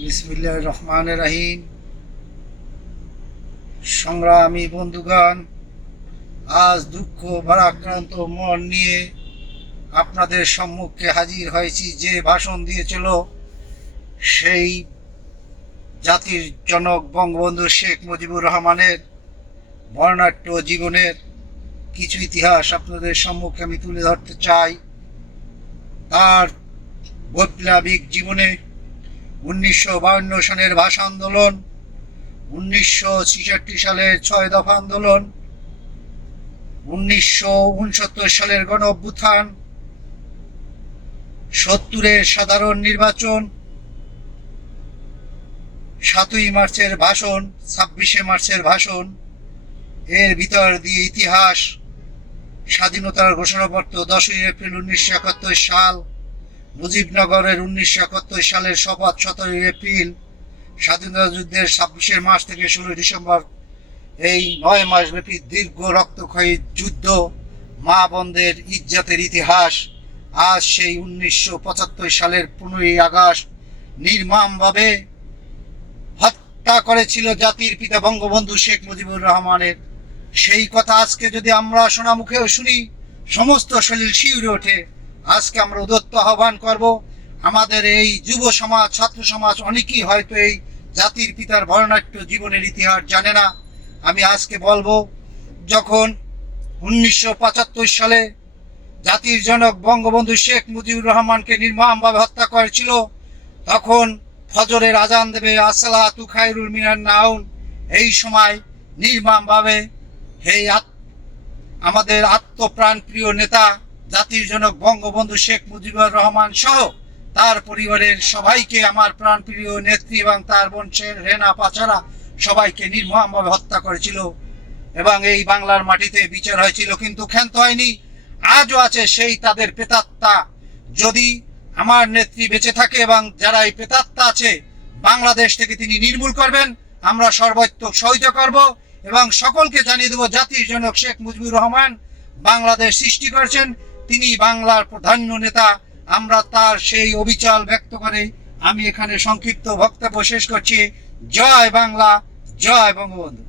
বিসমিল্লাহ রহমান রাহিম। সংগ্রামী বন্ধুগণ, আজ দুঃখ, ভারাক্রান্ত, মন নিয়ে আপনাদের সম্মুখে হাজির হয়েছি যে ভাষণ দিয়েছিল সেই জাতির জনক বঙ্গবন্ধু শেখ মুজিবুর রহমানের বর্ণাঢ্য জীবনের কিছু ইতিহাস আপনাদের সম্মুখে আমি তুলে ধরতে চাই। তার বৈপ্লবিক জীবনে উনিশশো সনের ভাষা আন্দোলন, উনিশশো সালের ছয় দফা আন্দোলন, উনিশশো উনসত্তর সালের গণ অভ্যুত্থান সত্তরের সাধারণ নির্বাচন, সাতই মার্চের ভাষণ, ছাব্বিশে মার্চের ভাষণ, এর ভিতর দিয়ে ইতিহাস, স্বাধীনতার ঘোষণাপত্র দশই এপ্রিল উনিশশো একাত্তর সাল মুজিবনগরের উনিশশো একাত্তর সালের শপথ সতেরোই এপ্রিল স্বাধীনতা যুদ্ধের ছাব্বিশে মার্চ থেকে ষোলোই ডিসেম্বর এই নয় মাস ব্যাপী দীর্ঘ রক্তক্ষয়ী যুদ্ধ, মা বন্ধের ইজ্জতের ইতিহাস, আজ সেই উনিশশো পঁচাত্তর সালের পনেরোই আগস্ট নির্মমভাবে হত্যা করেছিল জাতির পিতা বঙ্গবন্ধু শেখ মুজিবুর রহমানের। সেই কথা আজকে যদি আমরা শোনা মুখেও শুনি, সমস্ত শরীর শিউরে ওঠে। আজকে আমরা উদত্ত আহ্বান করব, আমাদের এই যুব সমাজ, ছাত্র সমাজ অনেকেই হয়তো এই জাতির পিতার বর্ণাঢ্য জীবনের ইতিহাস জানে না। আমি আজকে বলব, যখন উনিশশো পঁচাত্তর সালে জাতির জনক বঙ্গবন্ধু শেখ মুজিবুর রহমানকে নির্মমভাবে হত্যা করেছিল, তখন ফজরের আজান দেবে আসসালাতু খায়রুল মিনার নাউন। এই সময় নির্মমভাবে এই আত- আমাদের আত্মপ্রাণ প্রিয় নেতা জাতির জনক বঙ্গবন্ধু শেখ মুজিবুর রহমান সহ তার পরিবারের সবাইকে আমার প্রাণপ্রিয় নেত্রী এবং তার বংশের রেনা পাচারা সবাইকে নির্মমভাবে হত্যা করেছিল এবং এই বাংলার মাটিতে বিচার হয়েছিল, কিন্তু ক্ষান্ত হয়নি। আজও আছে সেই তাদের প্রেতাত্মা যদি আমার নেত্রী বেঁচে থাকে এবং যারা এই প্রেতাত্মা আছে, বাংলাদেশ থেকে তিনি নির্মূল করবেন, আমরা সর্বোত্তক সহায়তা করব এবং সকলকে জানিয়ে দেব জাতির জনক শেখ মুজিবুর রহমান বাংলাদেশ সৃষ্টি করেছেন। তিনি বাংলার প্রধান্য নেতা। আমরা তার সেই অবিচল ব্যক্ত করে আমি এখানে সংক্ষিপ্ত বক্তব্য শেষ করছি। জয় বাংলা, জয় বঙ্গবন্ধু।